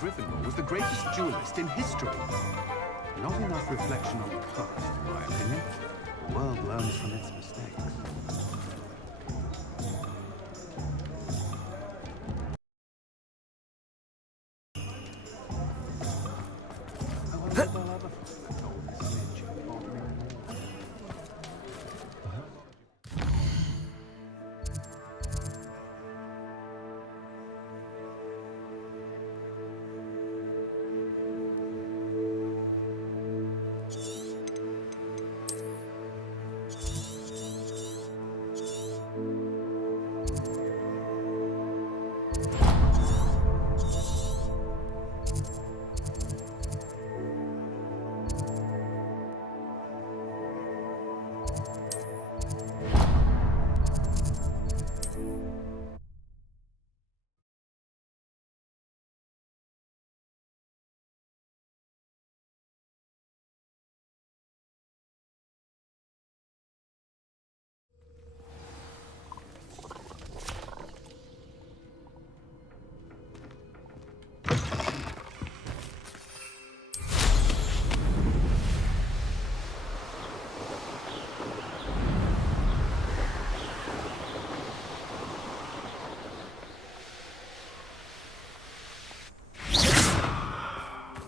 Gryffindor was the greatest duelist in history. Not enough reflection on the past, in my opinion. The world learns from its mistakes.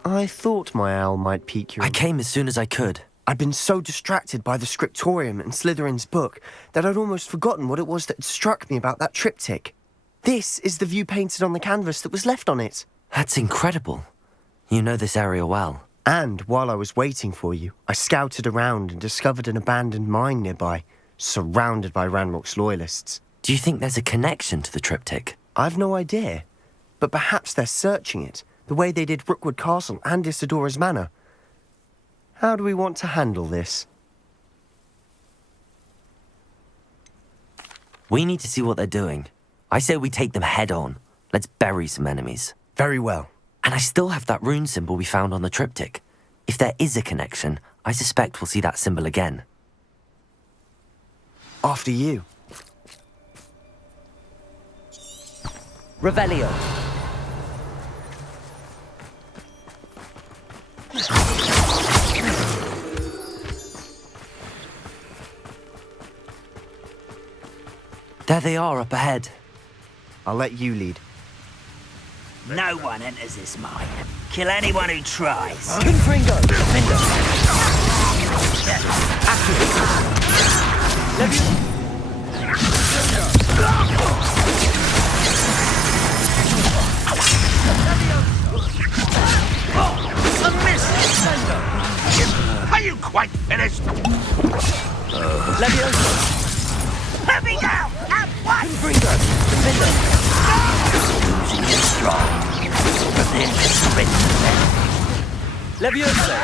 I thought my owl might pique your... I came as soon as I could. I'd been so distracted by the scriptorium and Slytherin's book that I'd almost forgotten what it was that struck me about that triptych. This is the view painted on the canvas that was left on it. That's incredible. You know this area well. And while I was waiting for you, I scouted around and discovered an abandoned mine nearby, surrounded by Ranrok's loyalists. Do you think there's a connection to the triptych? I've no idea, but perhaps they're searching it, the way they did Rookwood Castle and Isidora's Manor. How do we want to handle this? We need to see what they're doing. I say we take them head on. Let's bury some enemies. Very well. And I still have that rune symbol we found on the triptych. If there is a connection, I suspect we'll see that symbol again. After you. Revelio. There they are up ahead. I'll let you lead. No one enters this mine. Kill anyone who tries. Confringo! Findo! A miss! Are you quite finished? Levioso! Let me down! At once! Confringo! Findo! Losing is strong, but then surrender them. Levioso!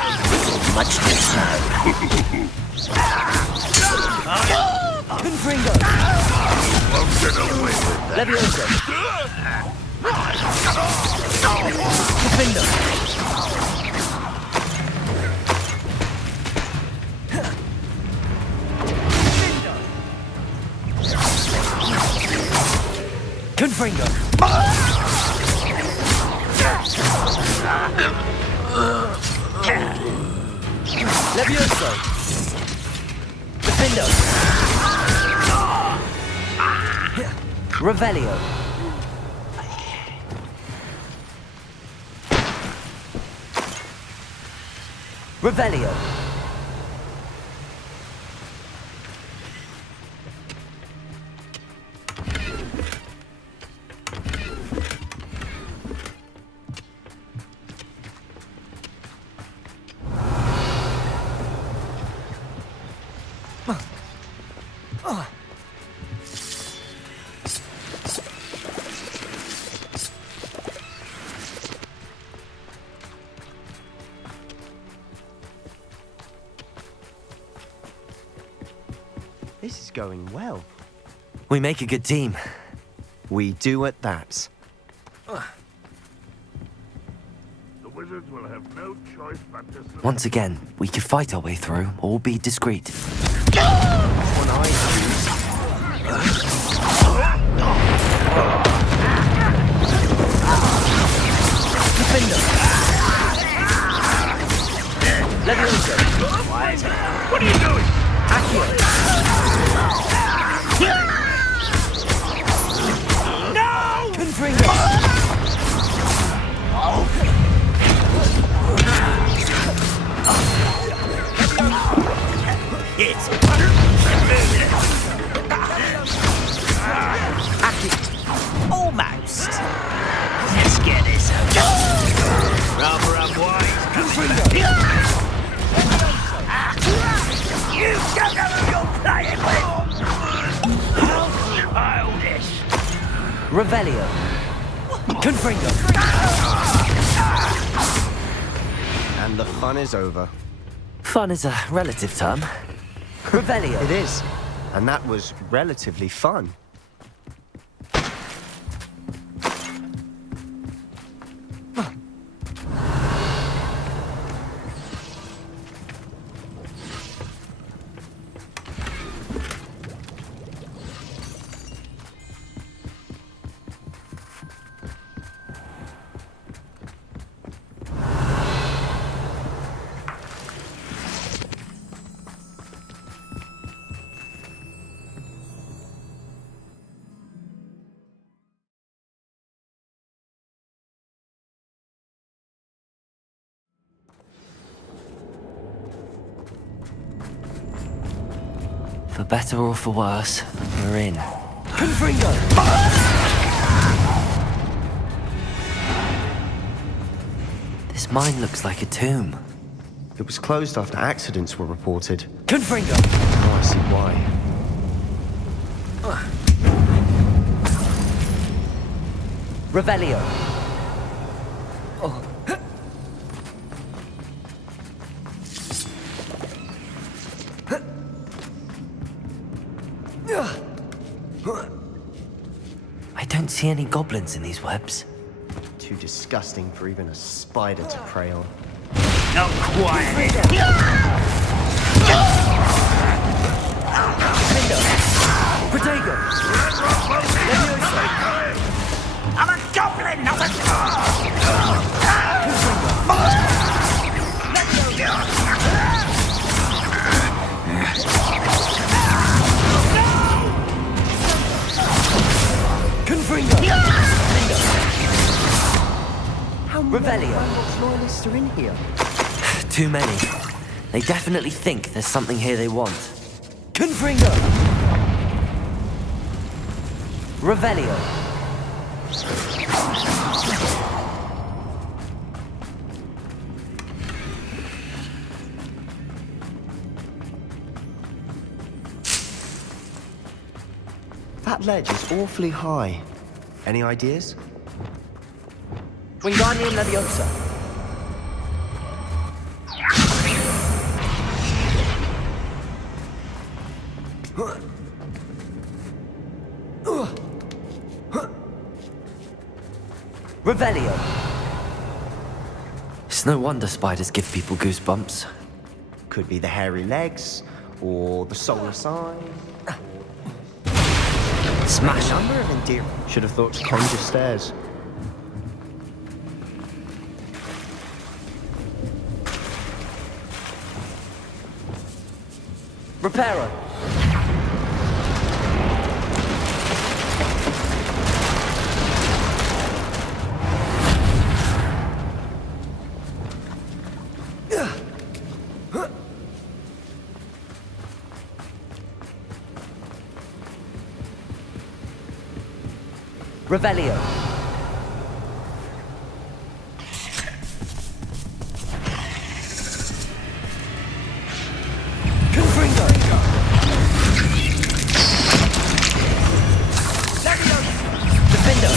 Much too slow. Confringo! Won't get away with that. Levioso! Findo! Confringo! Levioso! Defendo! Revelio! Revelio! This is going well. We make a good team. We do at that. The wizards will have no choice but to... Once again, we could fight our way through or be discreet. One eye choose. Defendo! Revelio. Confringo. And the fun is over. Fun is a relative term. Revelio. It is. And that was relatively fun. For better or for worse, we're in. Confringo! This mine looks like a tomb. It was closed after accidents were reported. Confringo! Oh, I see why. Revelio. I don't see any goblins in these webs. Too disgusting for even a spider to prey on. Not quiet. Protego! I'm a goblin, not a... Confringo! How many Revelio. Ranrok's loyalists are in here? Too many. They definitely think there's something here they want. Confringo! Revelio. That ledge is awfully high. Any ideas? Wingardium Leviosa. Revelio. It's no wonder spiders give people goosebumps. Could be the hairy legs, or the soulless eye. Smash up. Number of endearing. Should have thought to conjure stairs. Reparo. Revelio. Confringo. Defendo.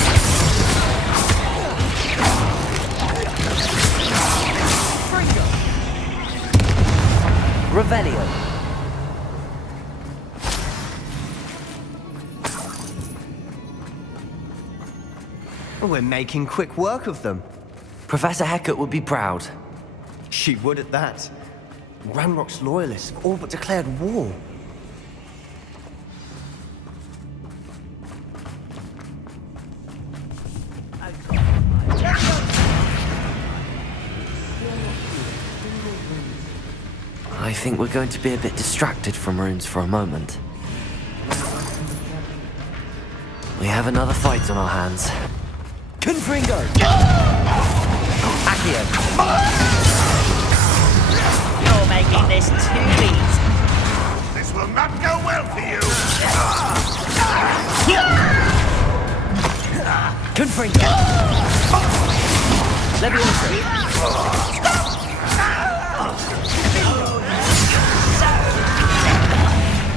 Fringo. Revelio. We're making quick work of them. Professor Hecat would be proud. She would at that. Ranrok's loyalists have all but declared war. I think we're going to be a bit distracted from runes for a moment. We have another fight on our hands. Confringo! Accio! You're making this too easy. This will not go well for you. Confringo! Leviosa!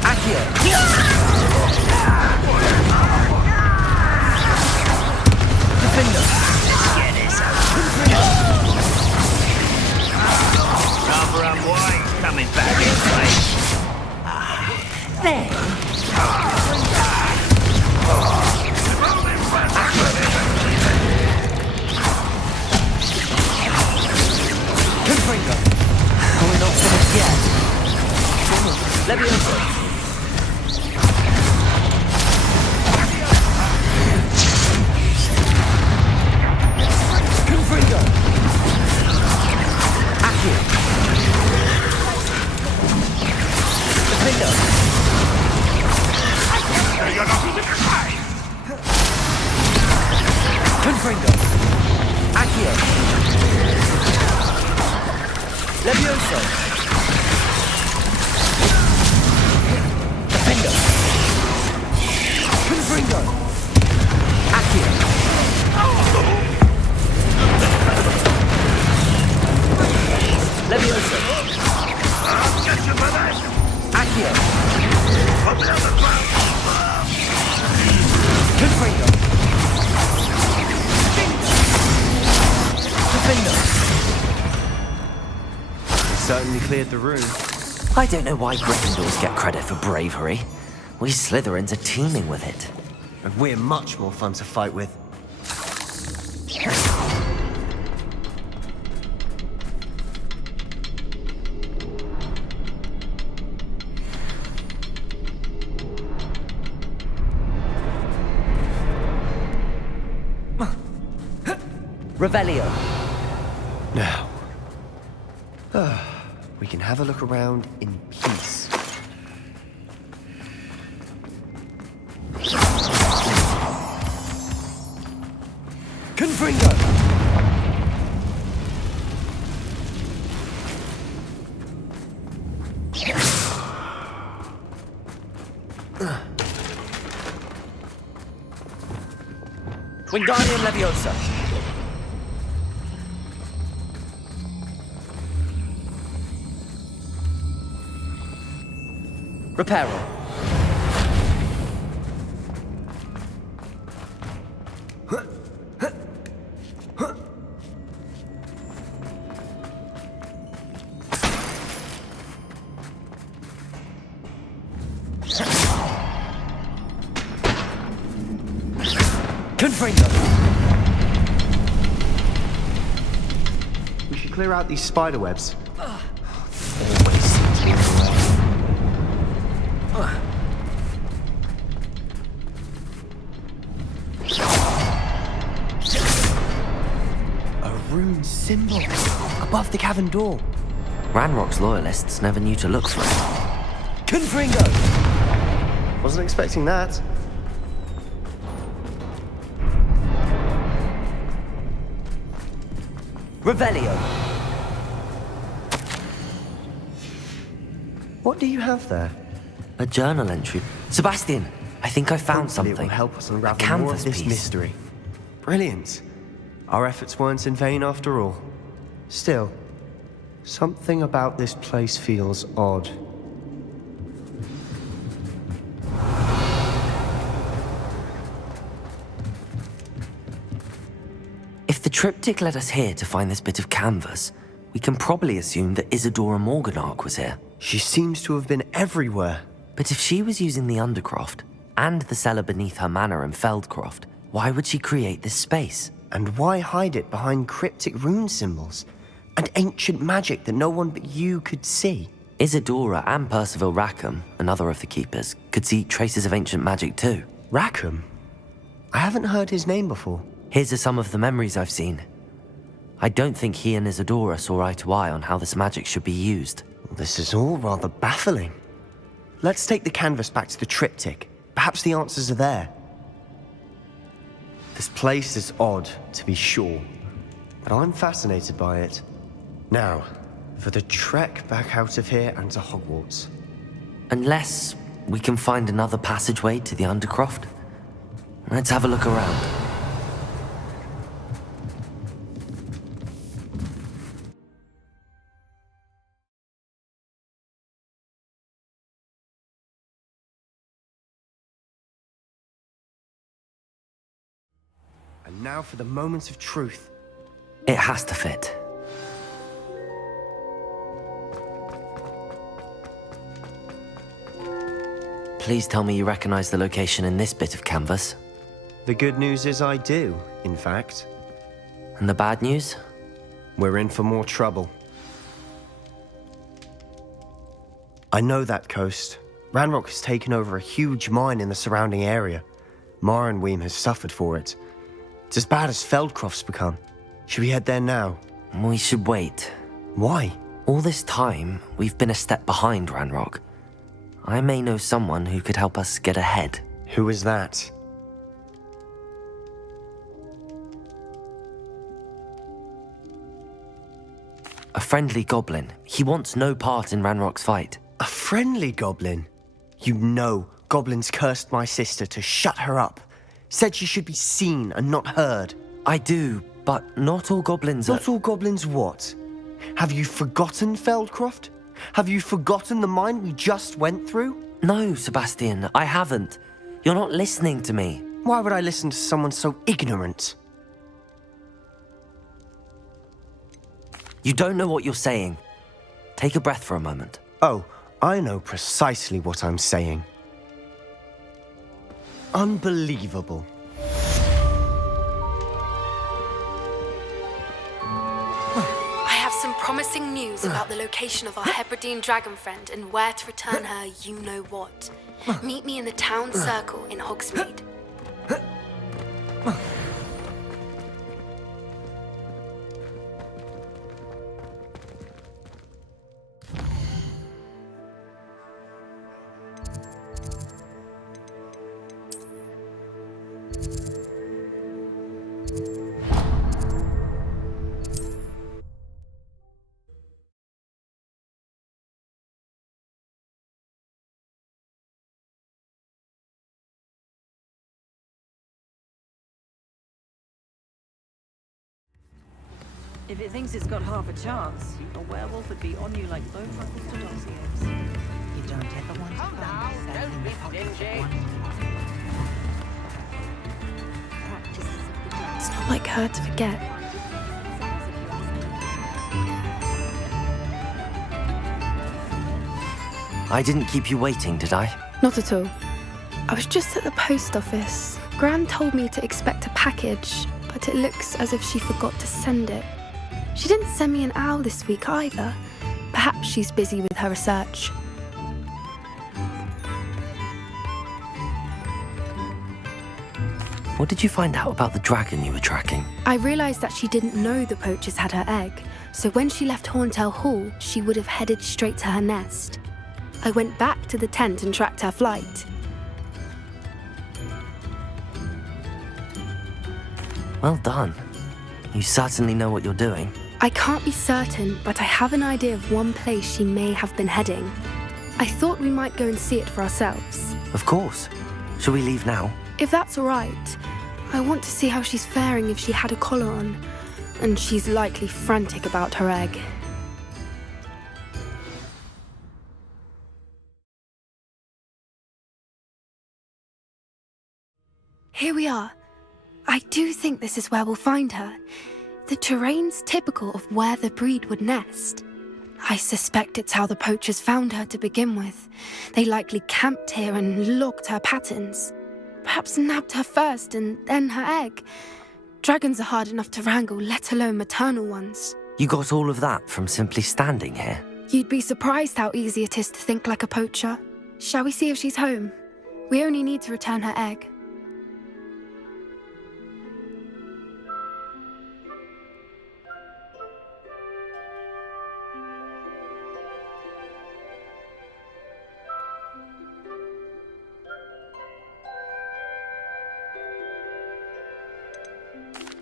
Accio! Confringo. Accio. Levioso. Defendo. Confringo. Accio. Levioso. I'll get you for that! Accio. Put me on the ground! Confringo. Defendo. We certainly cleared the room. I don't know why Gryffindors get credit for bravery. We Slytherins are teeming with it. And we're much more fun to fight with. Revelio. Now, we can have a look around in peace. Confringo! Wingardium Leviosa. Reparo. Confringo. We should clear out these spider webs. Always seem to be in the way. A rune symbol above the cavern door. Ranrok's loyalists never knew to look for it. Confringo! Wasn't expecting that. Revelio. What do you have there? A journal entry. Sebastian, I think I found Hopefully something. It will help us A unravel more canvas of this piece. mystery. Brilliant. Our efforts weren't in vain after all. Still, something about this place feels odd. If the triptych led us here to find this bit of canvas, we can probably assume that Isadora Morganach was here. She seems to have been everywhere. But if she was using the Undercroft and the cellar beneath her manor in Feldcroft, why would she create this space? And why hide it behind cryptic rune symbols? And ancient magic that no one but you could see? Isadora and Percival Rackham, another of the keepers, could see traces of ancient magic too. Rackham? I haven't heard his name before. His are some of the memories I've seen. I don't think he and Isadora saw eye to eye on how this magic should be used. This is all rather baffling. Let's take the canvas back to the triptych. Perhaps the answers are there. This place is odd, to be sure, but I'm fascinated by it. Now, for the trek back out of here and to Hogwarts. Unless we can find another passageway to the Undercroft. Let's have a look around. And now for the moment of truth. It has to fit. Please tell me you recognize the location in this bit of canvas. The good news is I do, in fact. And the bad news? We're in for more trouble. I know that coast. Ranrok has taken over a huge mine in the surrounding area. Marrenweem has suffered for it. It's as bad as Feldcroft's become. Should we head there now? We should wait. Why? All this time, we've been a step behind Ranrok. I may know someone who could help us get ahead. Who is that? friendly goblin. He wants no part in Ranrock's fight. A friendly goblin? You know goblins cursed my sister to shut her up. Said she should be seen and not heard. I do, but not all goblins are... Not all goblins what? Have you forgotten Feldcroft? Have you forgotten the mine we just went through? No, Sebastian, I haven't. You're not listening to me. Why would I listen to someone so ignorant? You don't know what you're saying. Take a breath for a moment. Oh, I know precisely what I'm saying. Unbelievable. I have some promising news about the location of our Hebridean dragon friend and where to return her you-know-what. Meet me in the town circle in Hogsmeade. If it thinks it's got half a chance, a werewolf would be on you like bone knuckles to dossiers. You don't ever want to find yourself in the pocket of one. Practices of the It's not like her to forget. I didn't keep you waiting, did I? Not at all. I was just at the post office. Gran told me to expect a package, but it looks as if she forgot to send it. She didn't send me an owl this week either. Perhaps she's busy with her research. What did you find out about the dragon you were tracking? I realised that she didn't know the poachers had her egg, so when she left Horntail Hall, she would have headed straight to her nest. I went back to the tent and tracked her flight. Well done. You certainly know what you're doing. I can't be certain, but I have an idea of one place she may have been heading. I thought we might go and see it for ourselves. Of course. Shall we leave now? If that's all right, I want to see how she's faring if she had a collar on, and she's likely frantic about her egg. Here we are. I do think this is where we'll find her. The terrain's typical of where the breed would nest. I suspect it's how the poachers found her to begin with. They likely camped here and logged her patterns. Perhaps nabbed her first and then her egg. Dragons are hard enough to wrangle, let alone maternal ones. You got all of that from simply standing here? You'd be surprised how easy it is to think like a poacher. Shall we see if she's home? We only need to return her egg.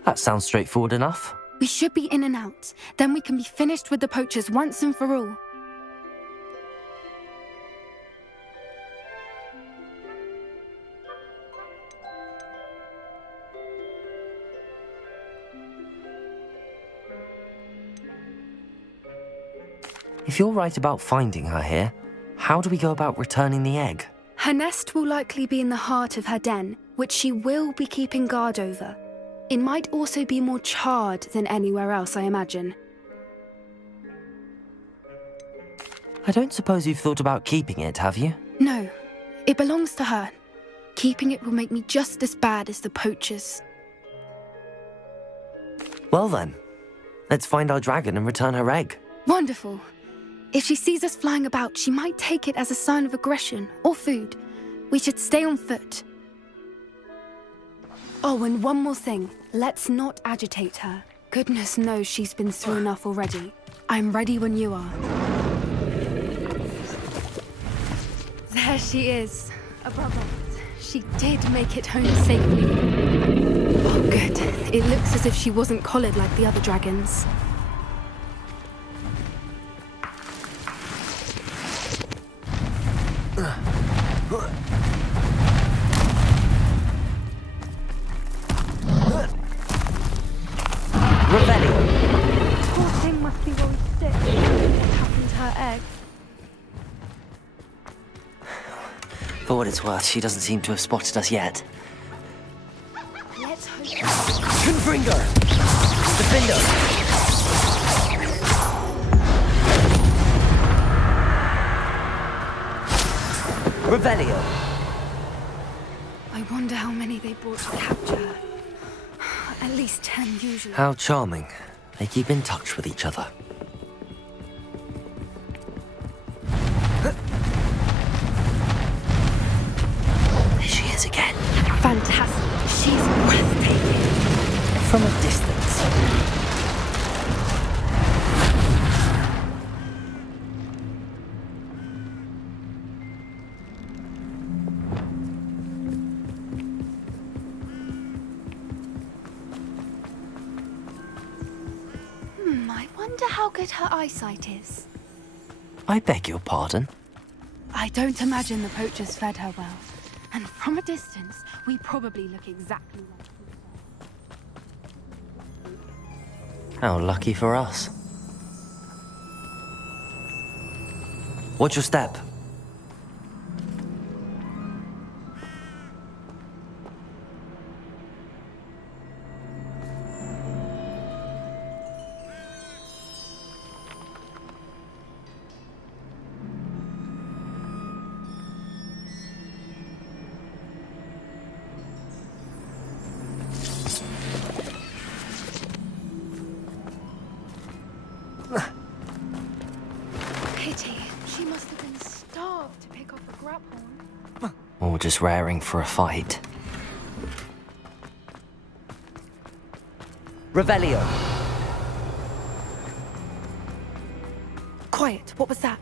That sounds straightforward enough. We should be in and out. Then we can be finished with the poachers once and for all. If you're right about finding her here, how do we go about returning the egg? Her nest will likely be in the heart of her den, which she will be keeping guard over. It might also be more charred than anywhere else, I imagine. I don't suppose you've thought about keeping it, have you? No, it belongs to her. Keeping it will make me just as bad as the poachers. Well then, let's find our dragon and return her egg. Wonderful. If she sees us flying about, she might take it as a sign of aggression or food. We should stay on foot. Oh, and one more thing. Let's not agitate her. Goodness knows she's been through enough already. I'm ready when you are. There she is. Above all, she did make it home safely. Oh, good. It looks as if she wasn't collared like the other dragons. its worth, she doesn't seem to have spotted us yet. Let's hope. Confringo! Defender! Revelio! I wonder how many they brought to capture. At least 10 usually. How charming. They keep in touch with each other. There she is again. Fantastic. She's breathtaking. From a distance. I wonder how good her eyesight is. I beg your pardon? I don't imagine the poachers fed her well. And from a distance, we probably look exactly like her. How lucky for us. Watch your step. Pity. She must have been starved to pick off a graphorn. Or just raring for a fight. Revelio! Quiet. What was that?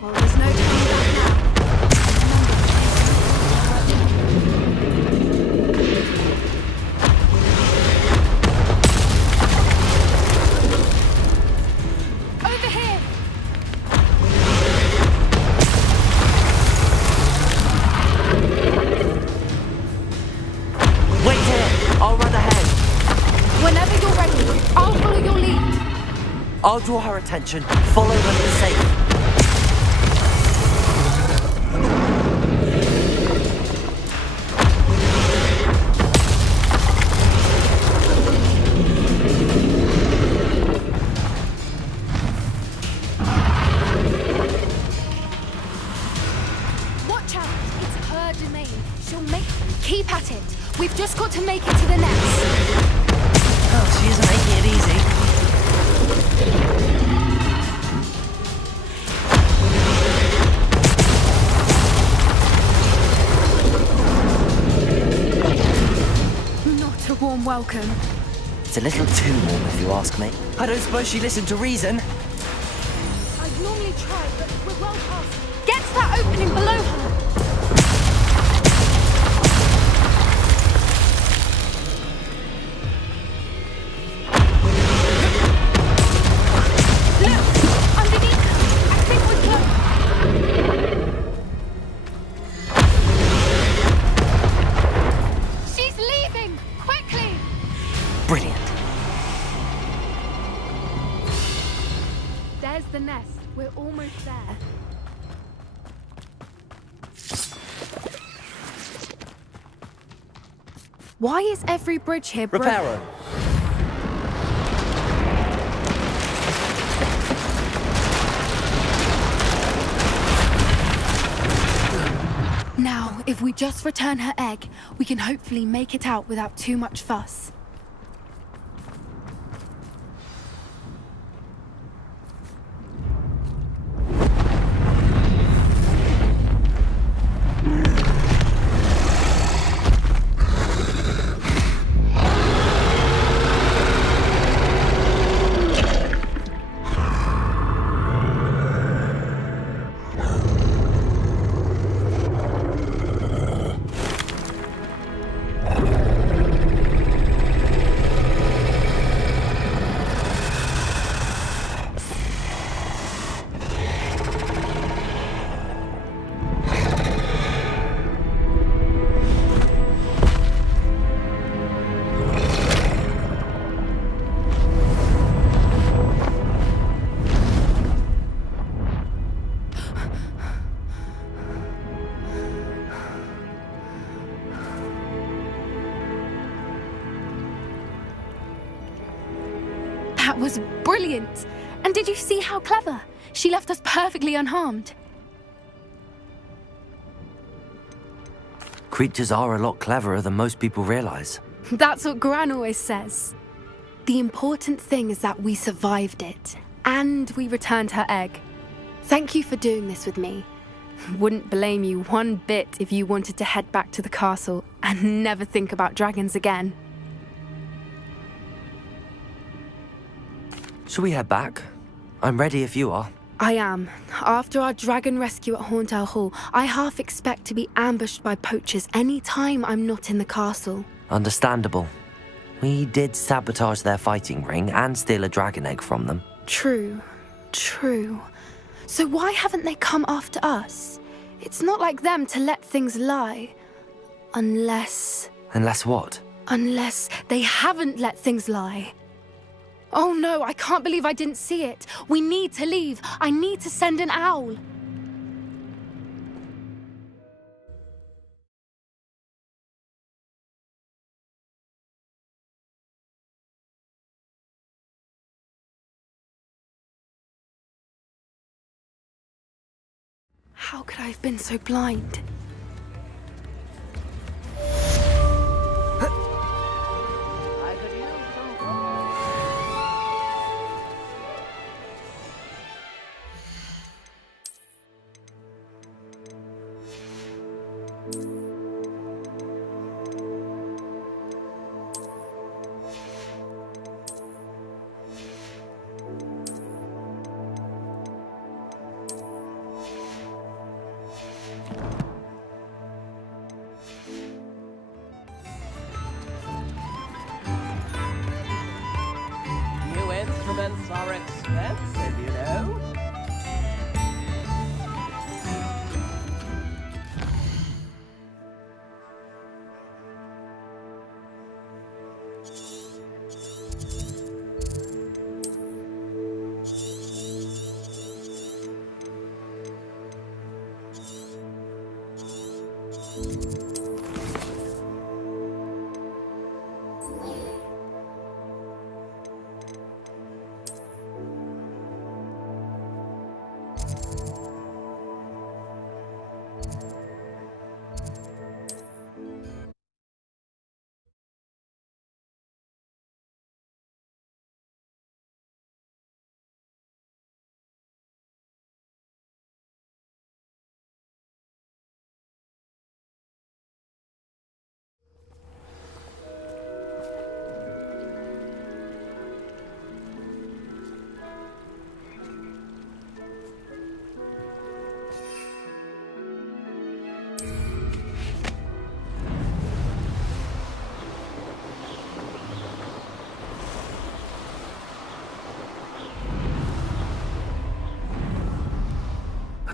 Well, there's no turning back now. Over here! Wait here! I'll run ahead. Whenever you're ready, I'll follow your lead. I'll draw her attention. Follow when it's safe. Watch out! It's her domain. She'll make... Keep at it. We've just got to make it to the nest. Oh, she isn't making it easy. Not a warm welcome. It's a little too warm, if you ask me. I don't suppose she listened to reason. I'd normally try, but we're well past. Get to that opening below her! Look! Underneath! I think we're close! She's leaving! Quickly! Brilliant. There's the nest. We're almost there. Why is every bridge here broken? Reparo! Now, if we just return her egg, we can hopefully make it out without too much fuss. was brilliant. And did you see how clever? She left us perfectly unharmed. Creatures are a lot cleverer than most people realize. That's what Gran always says. The important thing is that we survived it, and we returned her egg. Thank you for doing this with me. Wouldn't blame you one bit if you wanted to head back to the castle and never think about dragons again. Shall we head back? I'm ready if you are. I am. After our dragon rescue at Hauntow Hall, I half expect to be ambushed by poachers any time I'm not in the castle. Understandable. We did sabotage their fighting ring and steal a dragon egg from them. True. So why haven't they come after us? It's not like them to let things lie. Unless what? Unless they haven't let things lie. Oh no, I can't believe I didn't see it. We need to leave. I need to send an owl. How could I have been so blind? Instruments are expensive, you know.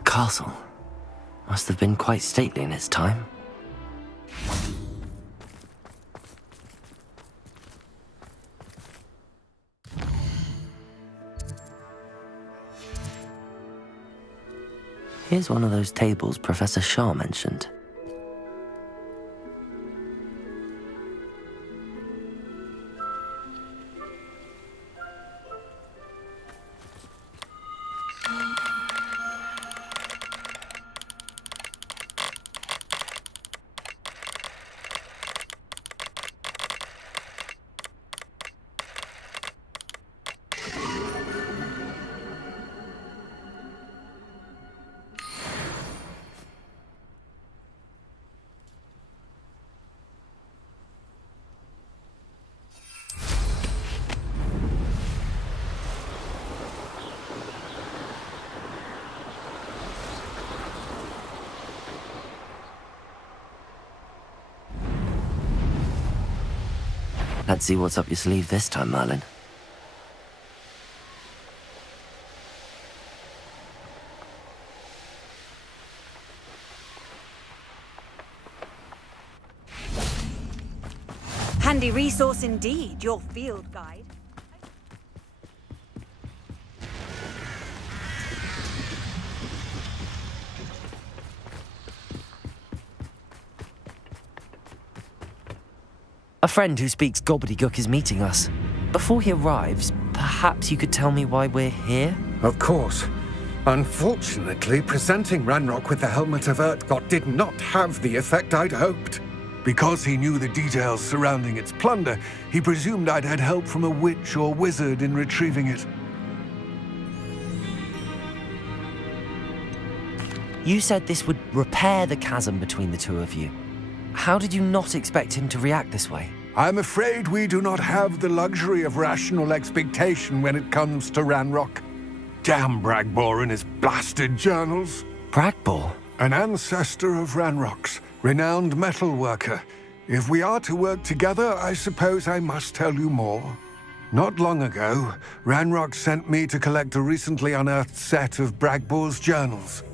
Castle must have been quite stately in its time. Here's one of those tables Professor Shah mentioned. Let's see what's up your sleeve this time, Merlin. Handy resource indeed, your field guide. A friend who speaks gobbledygook is meeting us. Before he arrives, perhaps Perhaps you could tell me why we're here? Of course. Unfortunately, presenting Ranrok with the Helmet of Urtkot did not have the effect I'd hoped. Because he knew the details surrounding its plunder, he presumed I'd had help from a witch or wizard in retrieving it. You said this would repair the chasm between the two of you. How did you not expect him to react this way? I'm afraid we do not have the luxury of rational expectation when it comes to Ranrok. Damn Bragbor and his blasted journals. Bragbor? An ancestor of Ranrok's, renowned metal worker. If we are to work together, I suppose I must tell you more. Not long ago, Ranrok sent me to collect a recently unearthed set of Bragbor's journals.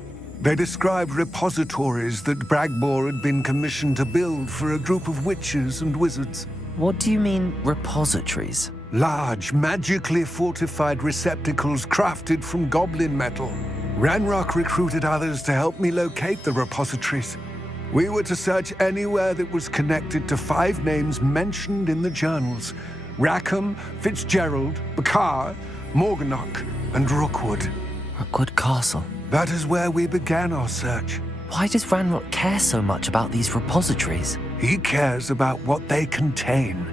They described repositories that Bragbor had been commissioned to build for a group of witches and wizards. What do you mean, repositories? Large, magically fortified receptacles crafted from goblin metal. Ranrok recruited others to help me locate the repositories. We were to search anywhere that was connected to 5 names mentioned in the journals: Rackham, Fitzgerald, Bakar, Morganach, and Rookwood. Rookwood Castle. That is where we began our search. Why does Ranrok care so much about these repositories? He cares about what they contain.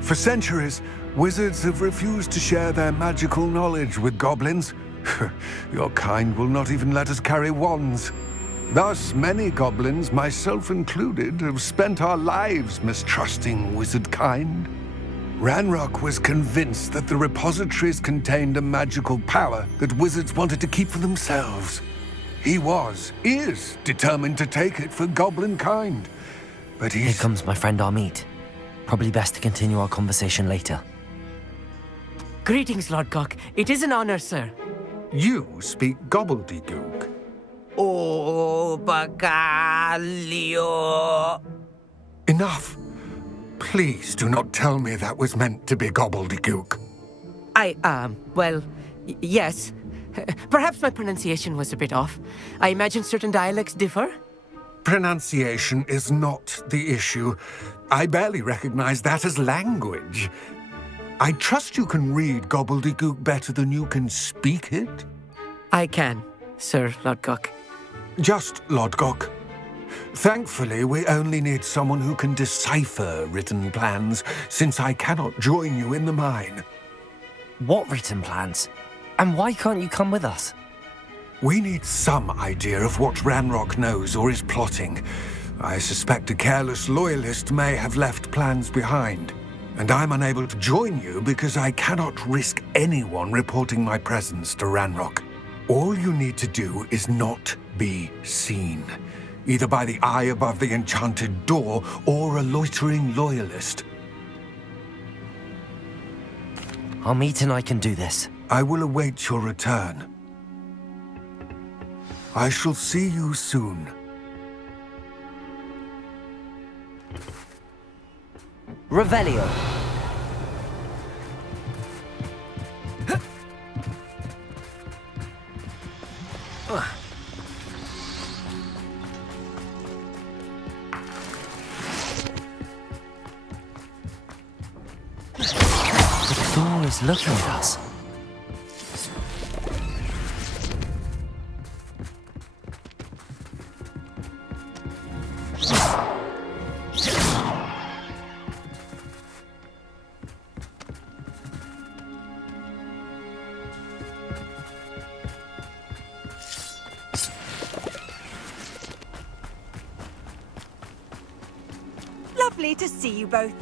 For centuries, wizards have refused to share their magical knowledge with goblins. Your kind will not even let us carry wands. Thus, many goblins, myself included, have spent our lives mistrusting wizard kind. Ranrok was convinced that the repositories contained a magical power that wizards wanted to keep for themselves. He is determined to take it for goblin kind. But Here comes my friend Amit. Probably best to continue our conversation later. Greetings, Lord Cock. It is an honor, sir. You speak gobbledygook. Oh, Bacalio. Enough. Please do not tell me that was meant to be gobbledygook. Yes. Perhaps my pronunciation was a bit off. I imagine certain dialects differ. Pronunciation is not the issue. I barely recognize that as language. I trust you can read gobbledygook better than you can speak it? I can, Sir Lodgok. Just Lodgok. Thankfully, we only need someone who can decipher written plans, since I cannot join you in the mine. What written plans? And why can't you come with us? We need some idea of what Ranrok knows or is plotting. I suspect a careless loyalist may have left plans behind. And I'm unable to join you because I cannot risk anyone reporting my presence to Ranrok. All you need to do is not be seen, either by the eye above the enchanted door or a loitering loyalist. Amit and I can do this. I will await your return. I shall see you soon. Revelio. The door is looking at us. Lovely to see you both.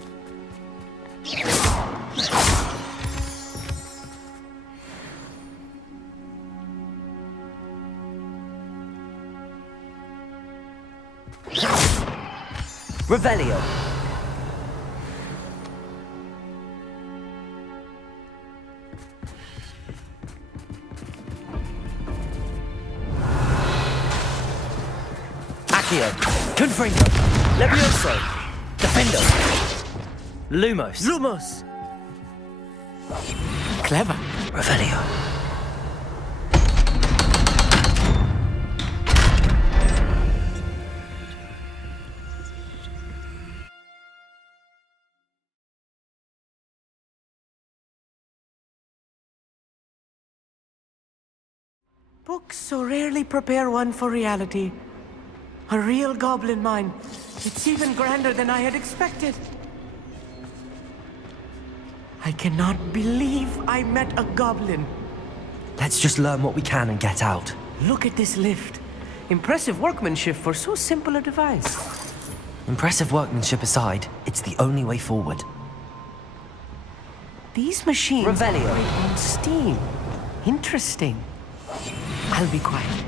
Revelio. Accio. Confringo. Levioso. Defendo. Lumos. Lumos. Clever. Revelio. Books so rarely prepare one for reality. A real goblin mine. It's even grander than I had expected. I cannot believe I met a goblin. Let's just learn what we can and get out. Look at this lift. Impressive workmanship for so simple a device. Impressive workmanship aside, it's the only way forward. These machines Revelio. operate on steam. Interesting. I'll be quiet.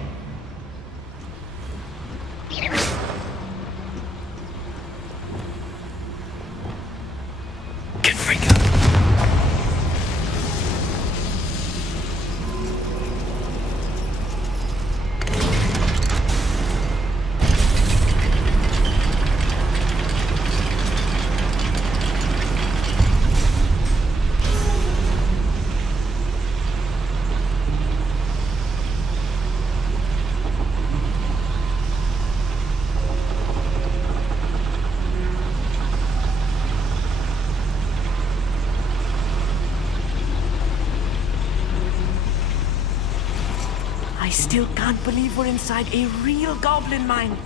I still can't believe we're inside a real goblin mine.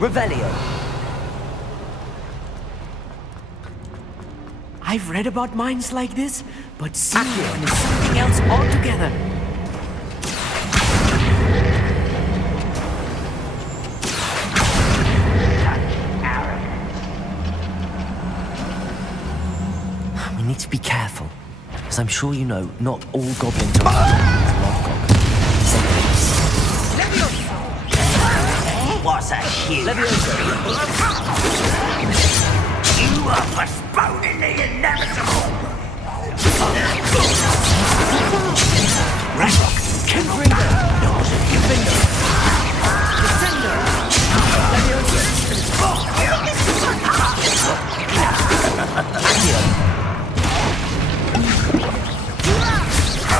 Revelio. I've read about mines like this, but seeing one is something else altogether. We need to be careful, as I'm sure you know, not all goblins are Lockcock. What's a huge You are postponing the inevitable! Ranrok, Kindringer, yours is your finger. Descender,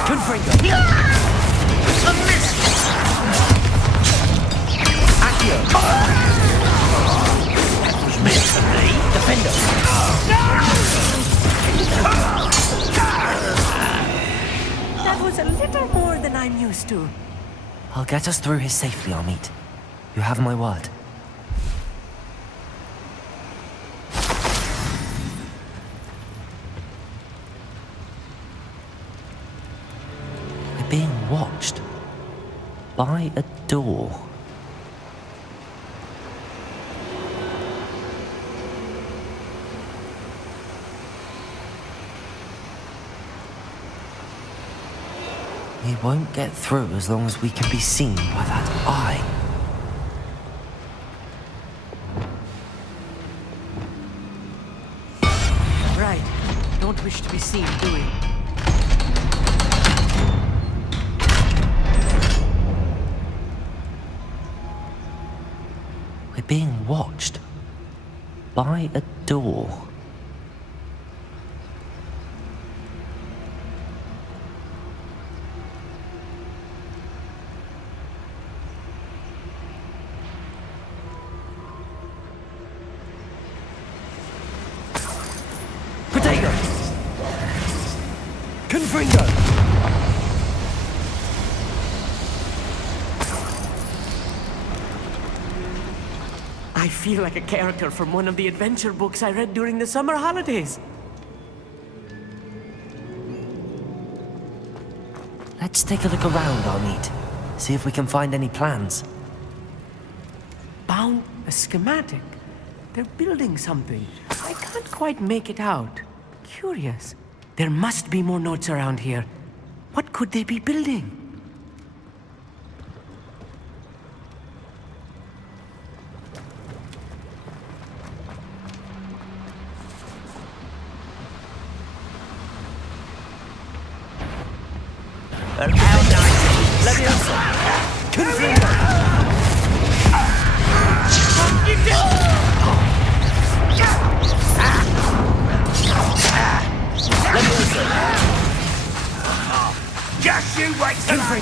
Confringo. A miss! Accio. That was meant for me. Defender. That was a little more than I'm used to. I'll get us through here safely, Amit. You have my word. We're being watched by a door. We won't get through as long as we can be seen by that eye. Right. Don't wish to be seen, do we? We're being watched by a door. Potato! Confringo! I feel like a character from one of the adventure books I read during the summer holidays. Let's take a look around, Amit. See if we can find any plans. Found a schematic. They're building something. I can't quite make it out. Curious. There must be more notes around here. What could they be building? Just you wait till I...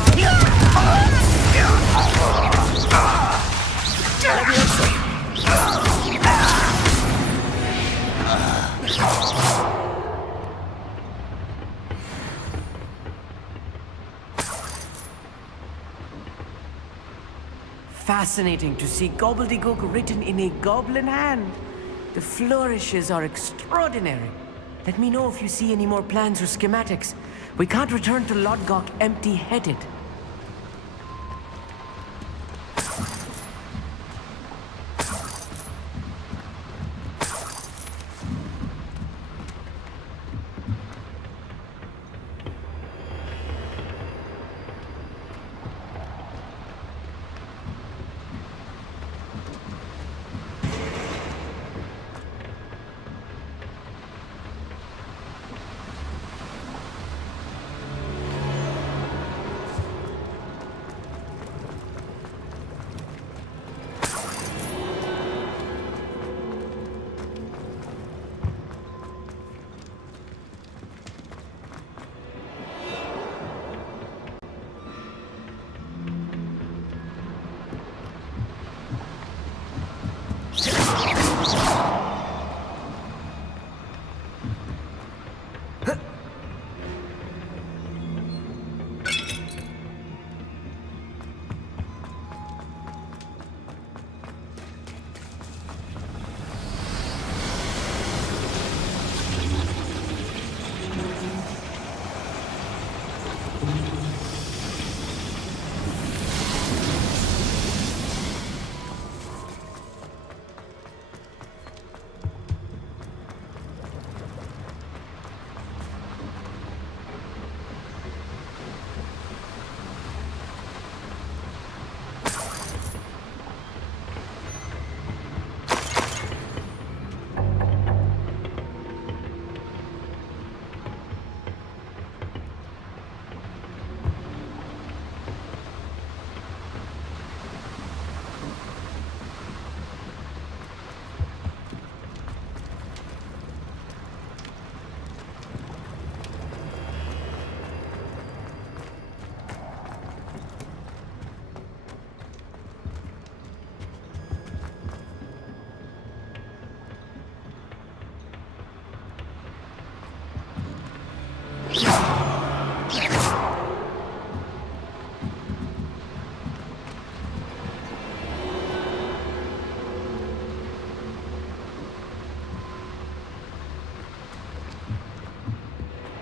Fascinating to see gobbledygook written in a goblin hand. The flourishes are extraordinary. Let me know if you see any more plans or schematics. We can't return to Lodgok empty-headed.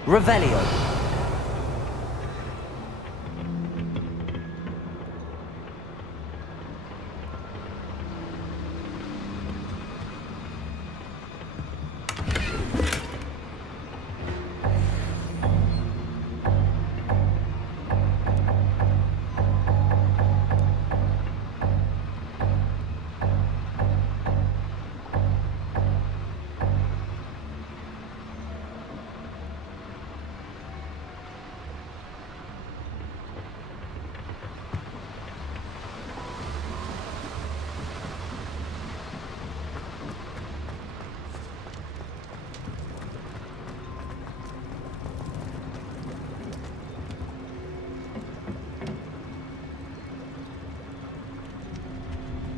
Revelio.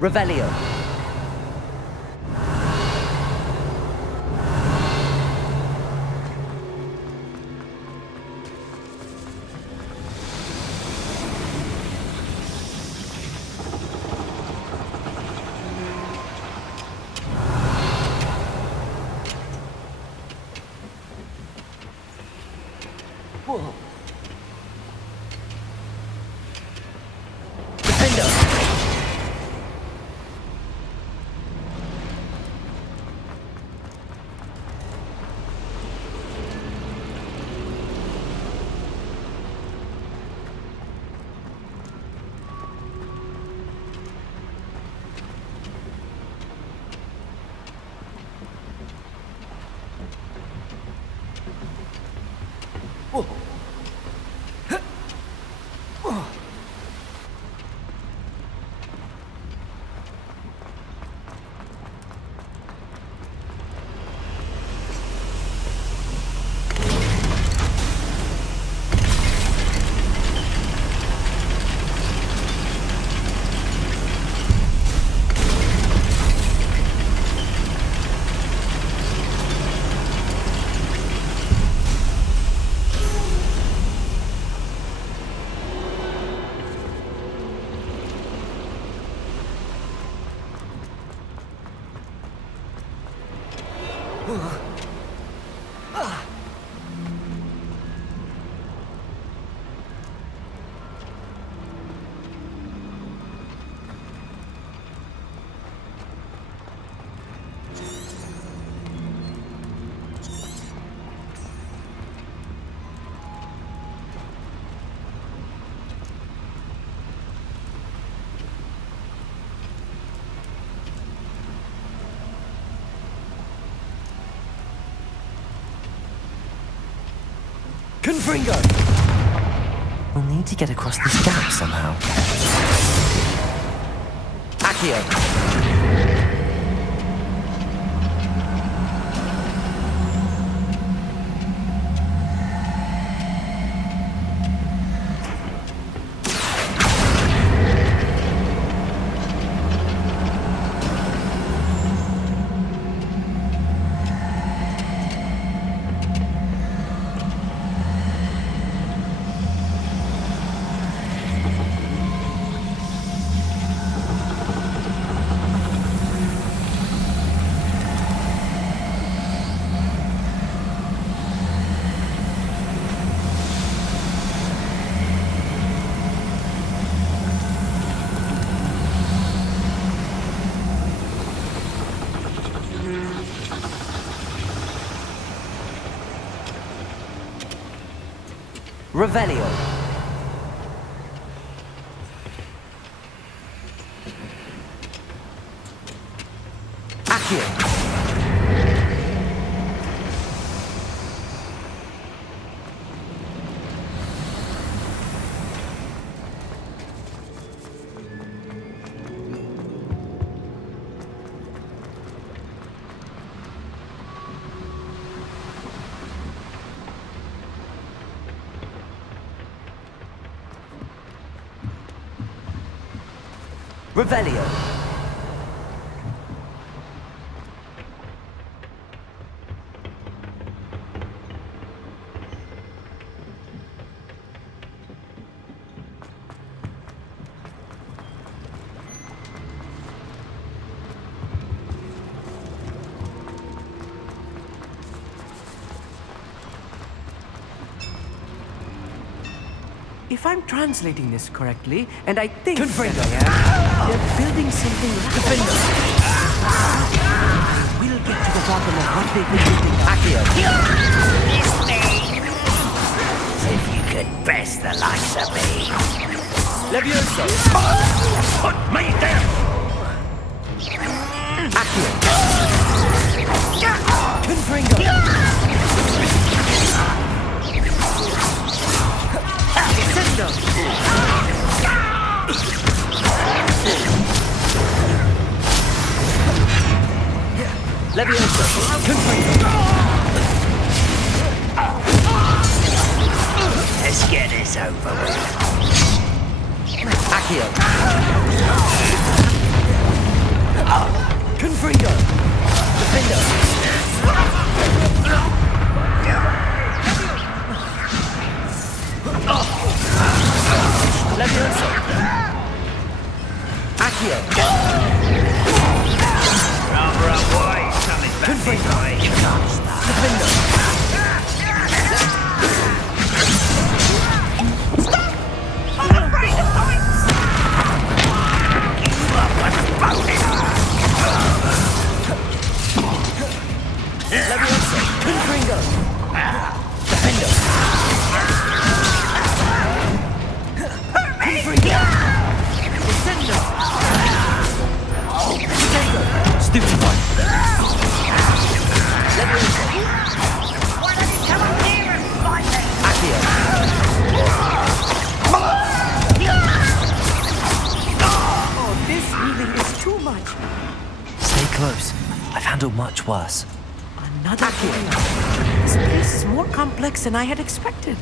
Revelio. Whoa. Defender. Confringo! We'll need to get across this gap somehow. Accio! Revelio. Accio! Revelio. If I'm translating this correctly, and I think Confringo. that I am, they're building something like We'll get to the bottom of what they've been doing. Accio. If you could best the likes of me. Levioso! Put me down! Accio! Confringo! Levioso. Let's get this over with. Accio. Confringo! Levioso. Accio. Rather a boy coming back this way. You can't stop. handle much worse. Another one. This place is more complex than I had expected.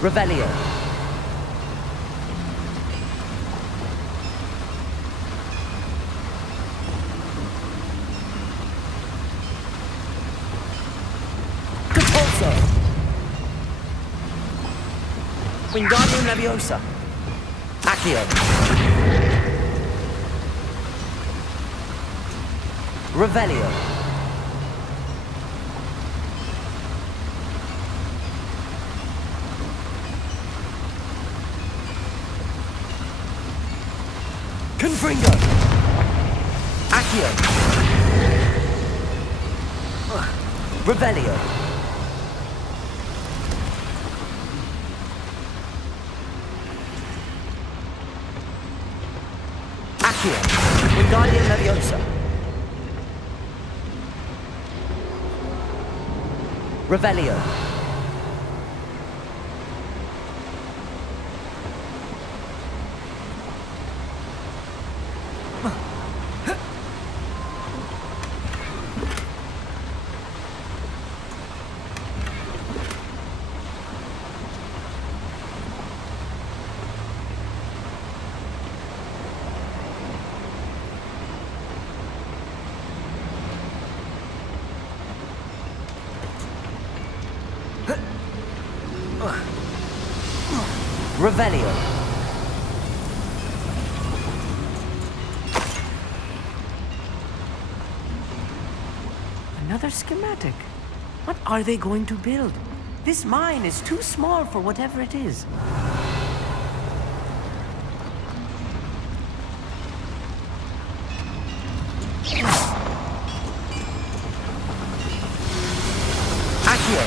Revelio. Capulso. Wingardium Leviosa. Accio. Revelio. Confringo. Accio. Revelio. Accio. Wingardium Leviosa. Revelio. Revelio. Another schematic. What are they going to build? This mine is too small for whatever it is. Accio.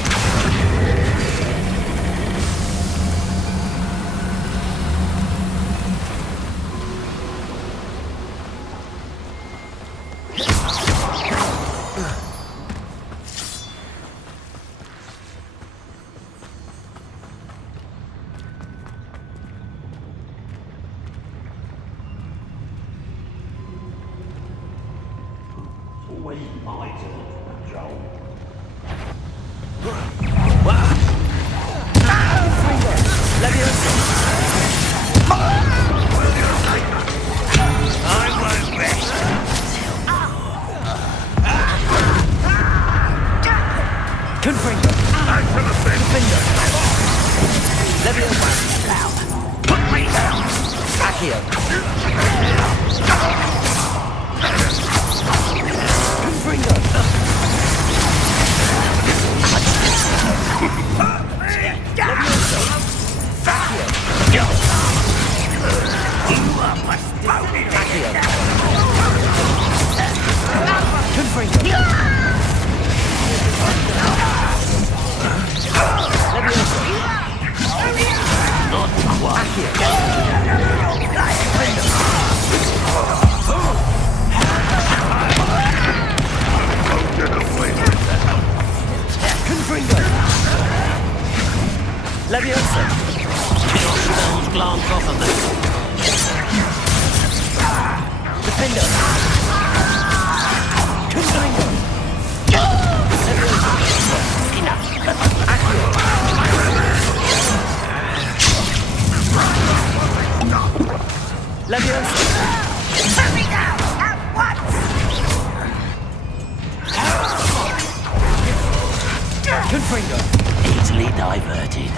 Easily diverted.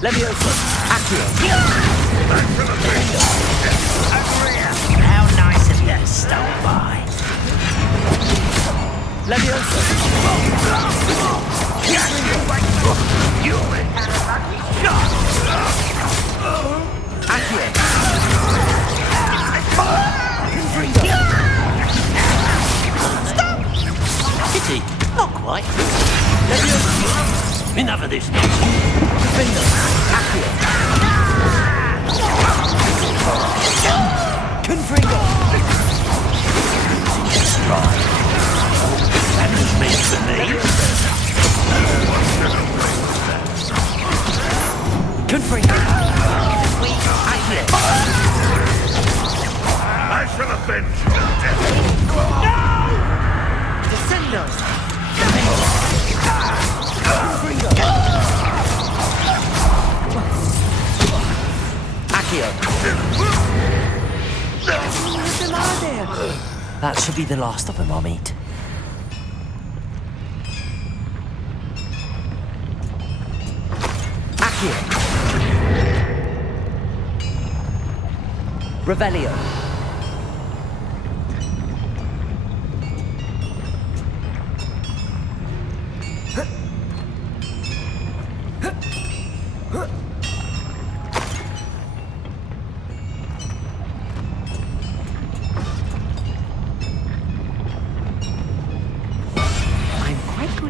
Leviosa. Accio. How nice of you to stop by. Leviosa. You had a lucky shot. Accio. Stop! Pity. Not quite. Leviosa. Enough of this nonsense. Defender. Accio. Confringo. Right. That was meant for me. Accio! How many of them are there? That should be the last of them, Amit. Accio! Revelio!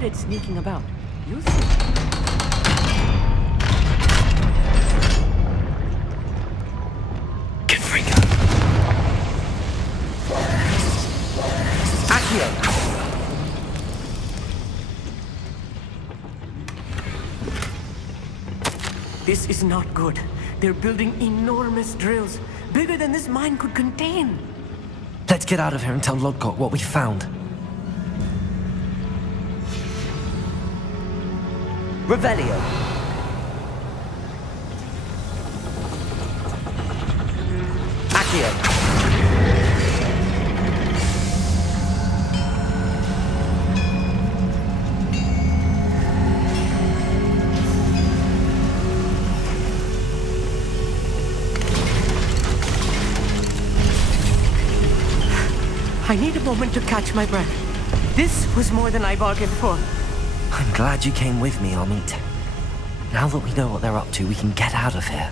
At sneaking about. You'll see. Confringo. Accio. This is not good. They're building enormous drills, bigger than this mine could contain. Let's get out of here and tell Lodgok what we found. Revelio. Accio. I need a moment to catch my breath. This was more than I bargained for. I'm glad you came with me, Amit. Now that we know what they're up to, we can get out of here.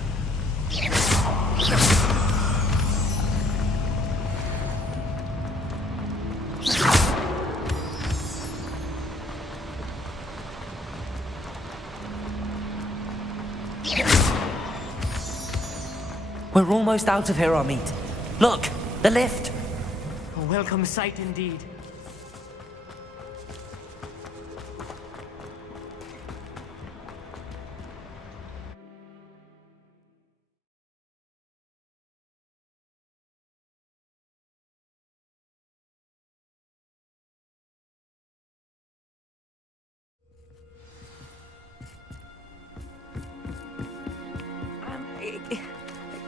We're almost out of here, Amit. Look, the lift. A welcome sight indeed.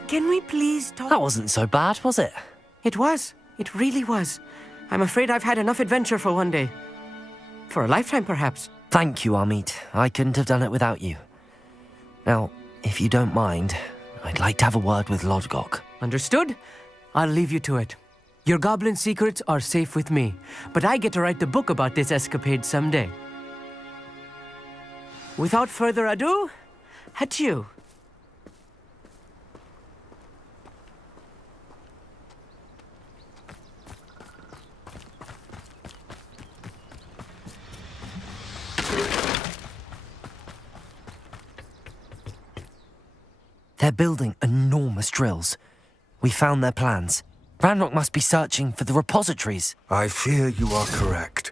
Can we please talk? That wasn't so bad, was it? It was. It really was. I'm afraid I've had enough adventure for one day. For a lifetime, perhaps. Thank you, Amit. I couldn't have done it without you. Now, if you don't mind, I'd like to have a word with Lodgok. Understood? I'll leave you to it. Your goblin secrets are safe with me, but I get to write the book about this escapade someday. Without further ado, adieu. They're building enormous drills. We found their plans. Ranrok must be searching for the repositories. I fear you are correct.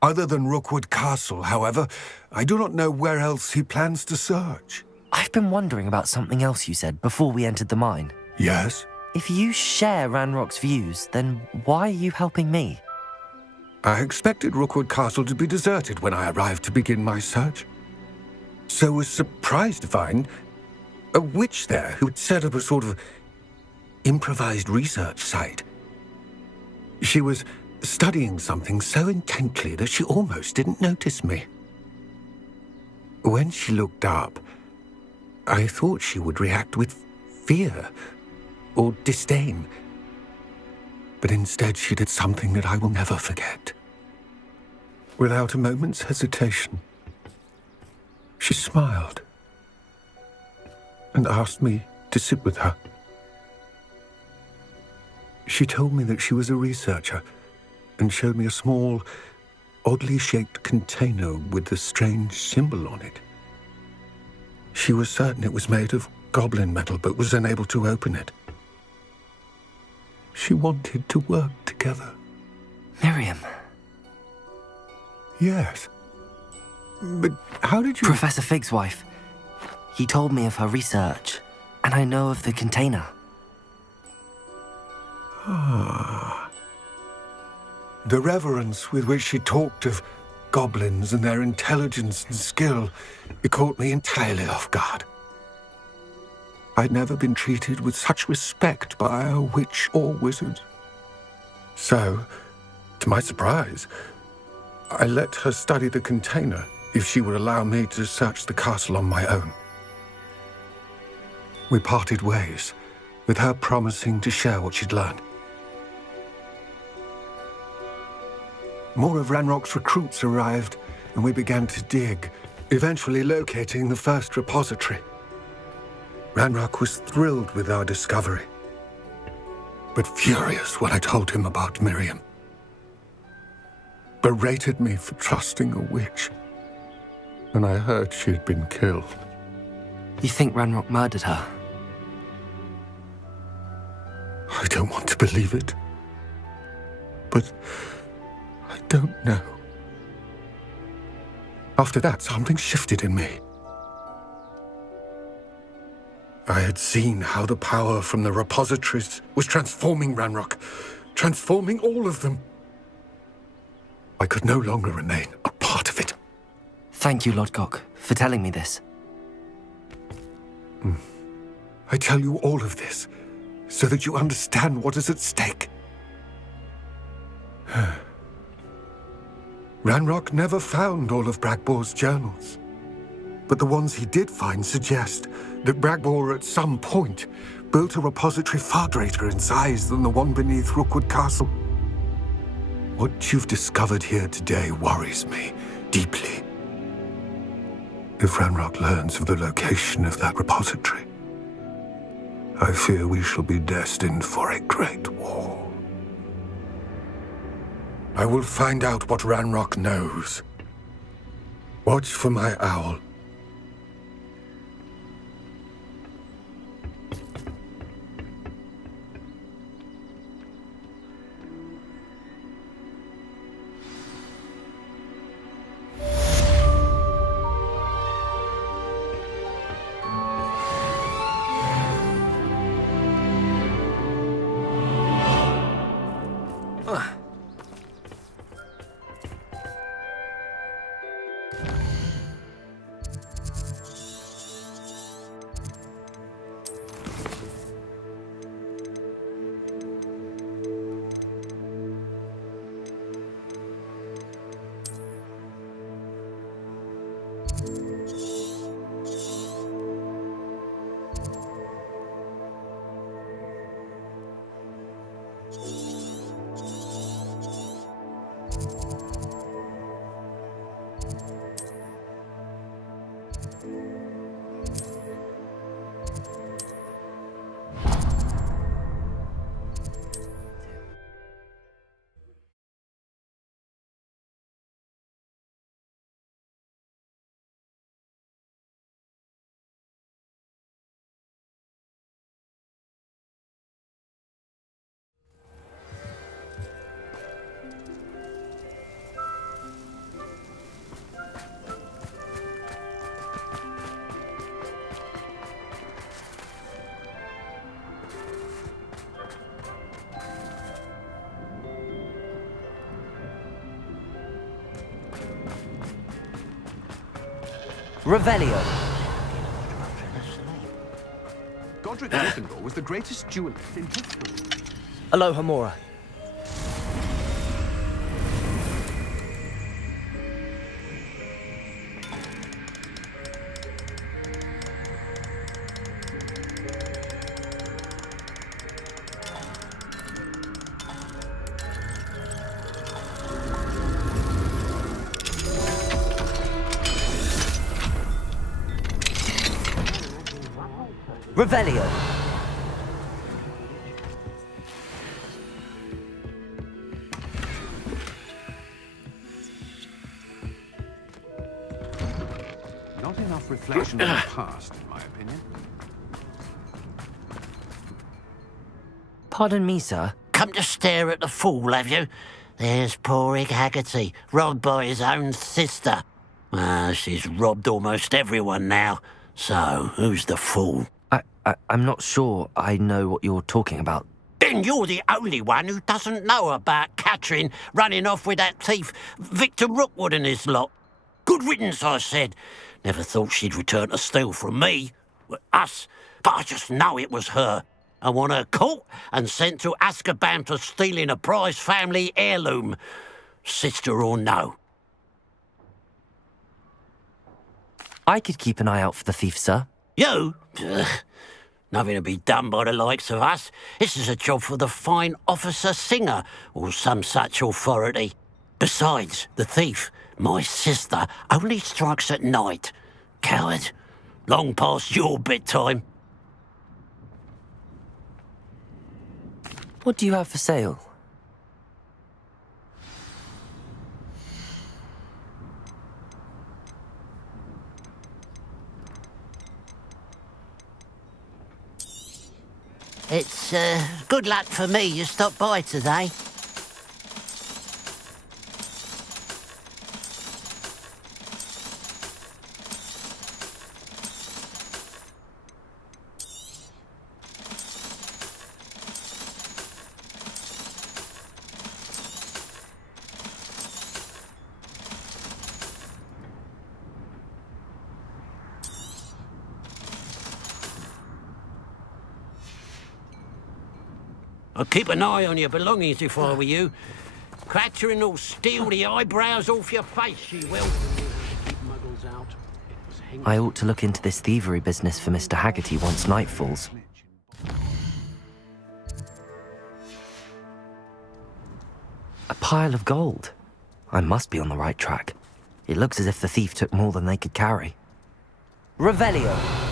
Other than Rookwood Castle, however, I do not know where else he plans to search. I've been wondering about something else you said before we entered the mine. Yes? If you share Ranrock's views, then why are you helping me? I expected Rookwood Castle to be deserted when I arrived to begin my search. So was surprised to find a witch there who had set up a sort of improvised research site. She was studying something so intently that she almost didn't notice me. When she looked up, I thought she would react with fear or disdain. But instead she did something that I will never forget. Without a moment's hesitation, she smiled and asked me to sit with her. She told me that she was a researcher and showed me a small, oddly shaped container with a strange symbol on it. She was certain it was made of goblin metal, but was unable to open it. She wanted to work together. Miriam. Yes. But how did you... Professor Fig's wife. He told me of her research, and I know of the container. Ah. The reverence with which she talked of goblins and their intelligence and skill, it caught me entirely off guard. I'd never been treated with such respect by a witch or wizard. So, to my surprise, I let her study the container if she would allow me to search the castle on my own. We parted ways, with her promising to share what she'd learned. More of Ranrock's recruits arrived, and we began to dig, eventually locating the first repository. Ranrok was thrilled with our discovery, but furious when I told him about Miriam. Berated me for trusting a witch, and I heard she'd been killed. You think Ranrok murdered her? I don't want to believe it, but I don't know. After that, something shifted in me. I had seen how the power from the repositories was transforming Ranrok, transforming all of them. I could no longer remain a part of it. Thank you, Lodgok, for telling me this. I tell you all of this so that you understand what is at stake. Ranrok never found all of Bragbor's journals, but the ones he did find suggest that Bragbor at some point built a repository far greater in size than the one beneath Rookwood Castle. What you've discovered here today worries me deeply. If Ranrok learns of the location of that repository, I fear we shall be destined for a great war. I will find out what Ranrok knows. Watch for my owl. Revelio. Godric Gryffindor was the greatest duelist in history. Aloha Mora. Revelio. Not enough reflection on the past, in my opinion. Pardon me, sir. Come to stare at the fool, have you? There's poor Ig Haggerty, robbed by his own sister. She's robbed almost everyone now. So, who's the fool? I'm not sure I know what you're talking about. Then you're the only one who doesn't know about Catherine running off with that thief Victor Rookwood and his lot. Good riddance, I said. Never thought she'd return to steal from me. Us. but I just know it was her. I want her caught and sent to Azkaban for stealing a prize family heirloom. Sister or no. I could keep an eye out for the thief, sir. You? Ugh. Nothing to be done by the likes of us. This is a job for the fine officer Singer, or some such authority. Besides, the thief, my sister, only strikes at night. Coward. Long past your bedtime. What do you have for sale? It's good luck for me you stopped by today. I'd keep an eye on your belongings if I were you. Catherine will steal the eyebrows off your face, she will. I ought to look into this thievery business for Mr. Haggerty once night falls. A pile of gold. I must be on the right track. It looks as if the thief took more than they could carry. Revelio.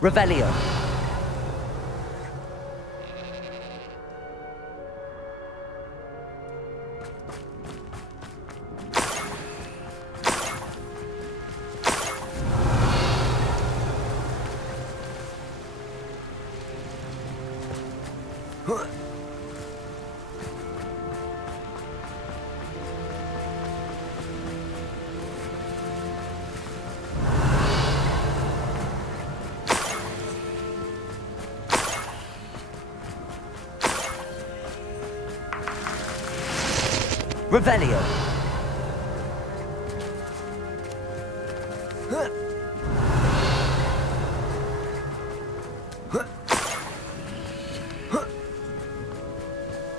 Revelio. Revelio.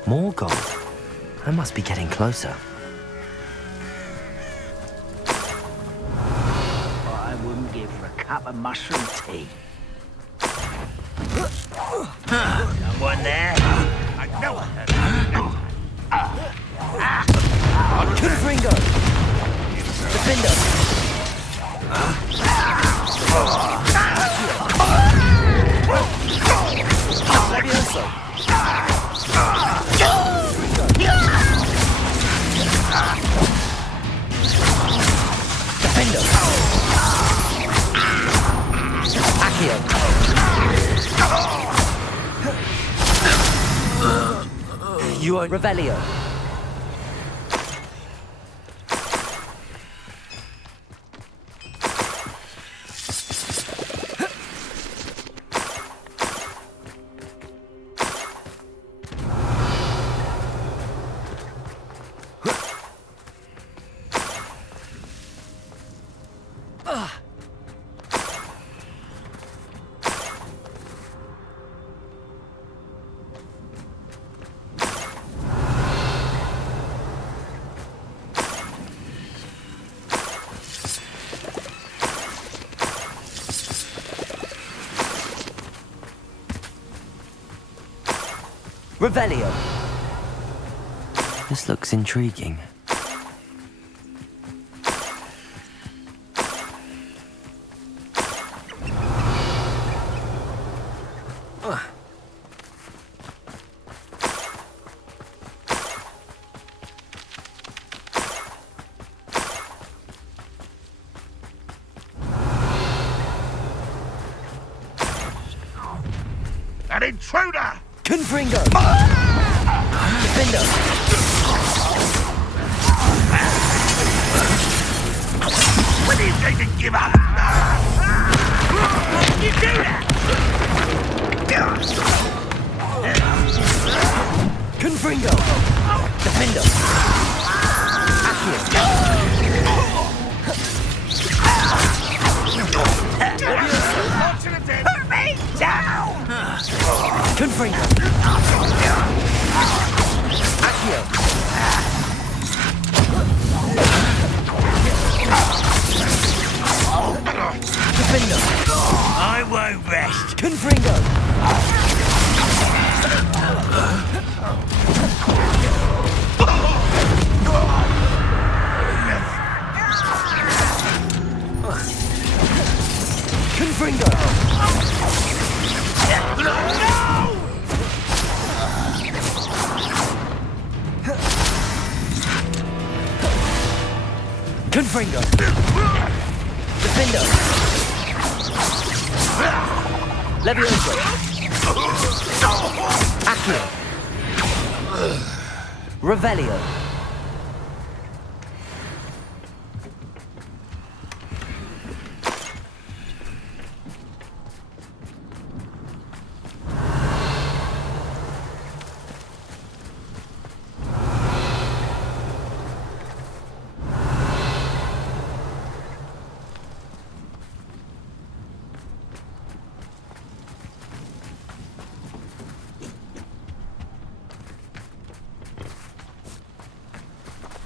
More gold. I must be getting closer. I wouldn't give for a cup of mushroom tea. Someone there? I know I heard Confringo! Defender! Levioso! Defender! Accio! You are Revelio. Revelio. This looks intriguing. An intruder! Confringo! Defender! When are you going to give up? You do that! Confringo! Defender! Accio! Put me down! Confringo! Accio! Defender! I won't rest. Confringo! Confringo! Confringo! Defender! Levioso! Accio! Revelio!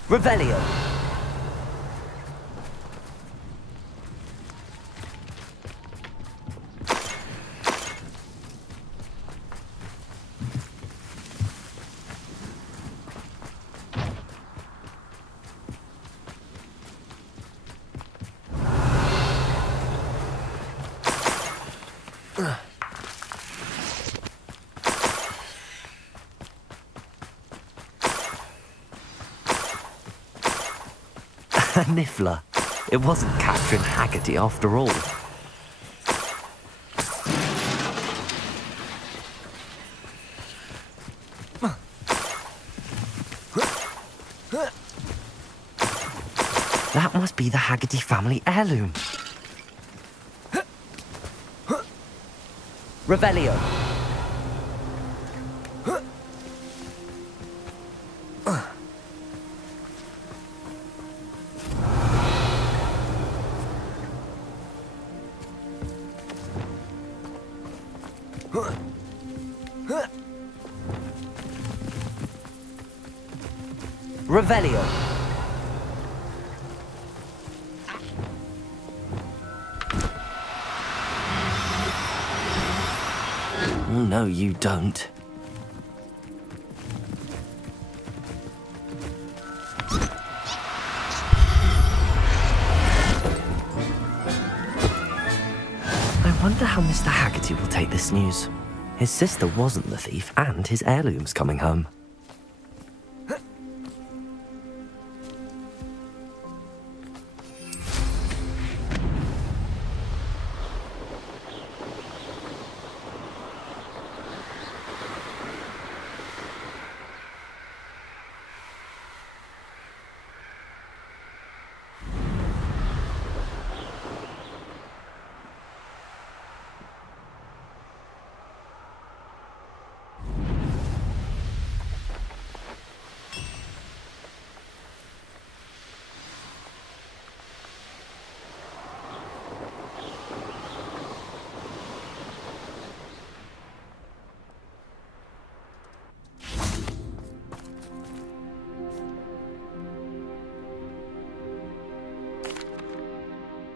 Revelio! A niffler. It wasn't Catherine Haggerty after all. That must be the Haggerty family heirloom. Revelio. Revelio. No, you don't. I wonder how Mr. Haggerty will take this news. His sister wasn't the thief, and his heirloom's coming home.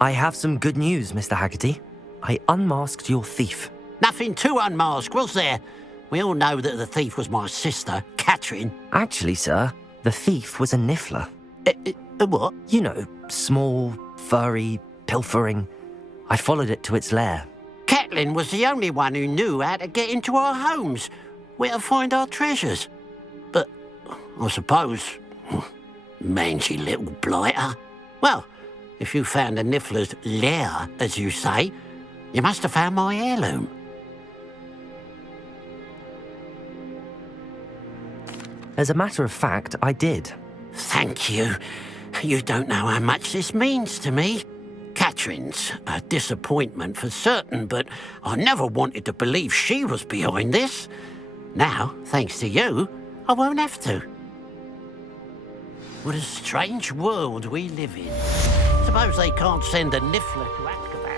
I have some good news, Mr. Haggerty. I unmasked your thief. Nothing to unmask, was there? We all know that the thief was my sister, Catherine. Actually, sir, the thief was a niffler. What? You know, small, furry, pilfering. I followed it to its lair. Catelyn was the only one who knew how to get into our homes, where to find our treasures. But I suppose, mangy little blighter. Well, if you found the niffler's lair, as you say, you must have found my heirloom. As a matter of fact, I did. Thank you. You don't know how much this means to me. Catherine's a disappointment for certain, but I never wanted to believe she was behind this. Now, thanks to you, I won't have to. What a strange world we live in. Suppose they can't send a niffler to Azkaban.